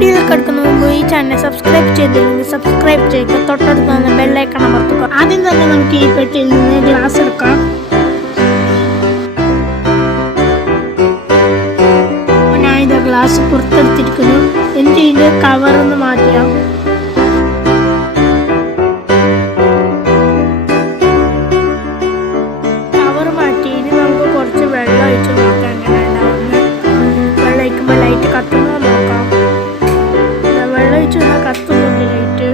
വീഡിയോയിൽ കിടക്കുന്ന മുമ്പ് ഈ ചാനൽ സബ്സ്ക്രൈബ് ചെയ്തില്ലെങ്കിൽ സബ്സ്ക്രൈബ് ചെയ്യുക, തൊട്ടടുത്ത് നിന്ന് ബെല്ലൈക്കൺ അമർത്തുക. ആദ്യം തന്നെ നമുക്ക് ഈ പെട്ടിയിൽ നിന്ന് ഗ്ലാസ് എടുക്കാം. ഞാൻ ഇത് ഗ്ലാസ് പുറത്തെടുത്തിരിക്കുന്നു. എന്നിട്ട് ഇതിൻ്റെ കവറൊന്ന് മാറ്റിയാം. കവർ മാറ്റി ഇനി നമുക്ക് കുറച്ച് വെള്ളം ഒഴിച്ച് നോക്കാം എങ്ങനെ ഉണ്ടാവുന്നത്. വെള്ളം ഒഴിക്കുമ്പോൾ ലൈറ്റ് കത്തുന്നത് നോക്കാം. വെള്ളം ഒഴിച്ച് കത്തുന്നുണ്ട് ലൈറ്റ്.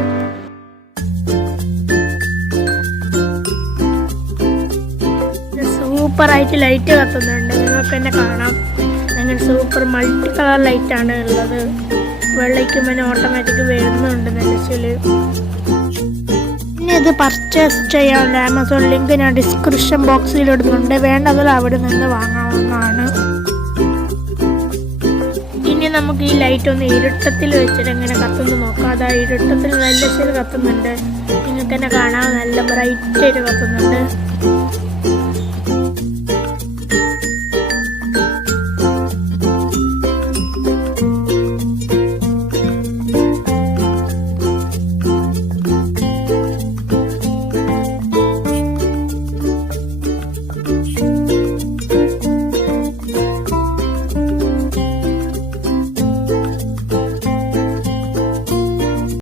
സൂപ്പറായിട്ട് ലൈറ്റ് കത്തുന്നുണ്ട്, നിങ്ങൾക്ക് തന്നെ കാണാം. അങ്ങനെ സൂപ്പർ മൾട്ടി കളർ ലൈറ്റാണ് ഉള്ളത്. വെള്ളയ്ക്കുമ്പോൾ ഓട്ടോമാറ്റിക് വരുന്നുണ്ട് നെലച്ചില്. പിന്നെ ഇത് പർച്ചേസ് ചെയ്യാനുള്ള ആമസോൺ ലിങ്ക് ഞാൻ ഡിസ്ക്രിപ്ഷൻ ബോക്സിൽ ഇടുന്നുണ്ട്. വേണ്ടതിൽ അവിടെ നിന്ന് വാങ്ങാവുന്നതാണ്. ഇനി നമുക്ക് ഈ ലൈറ്റ് ഒന്ന് ഇരുട്ടത്തിൽ വെച്ചിട്ട് എങ്ങനെ കത്തുന്നു നോക്കാം. അതാ ഇരുട്ടത്തിൽ നെലച്ചിൽ കത്തുന്നുണ്ട്, നിങ്ങൾക്ക് തന്നെ കാണാം. നല്ല ബ്രൈറ്റായിട്ട് കത്തുന്നുണ്ട്.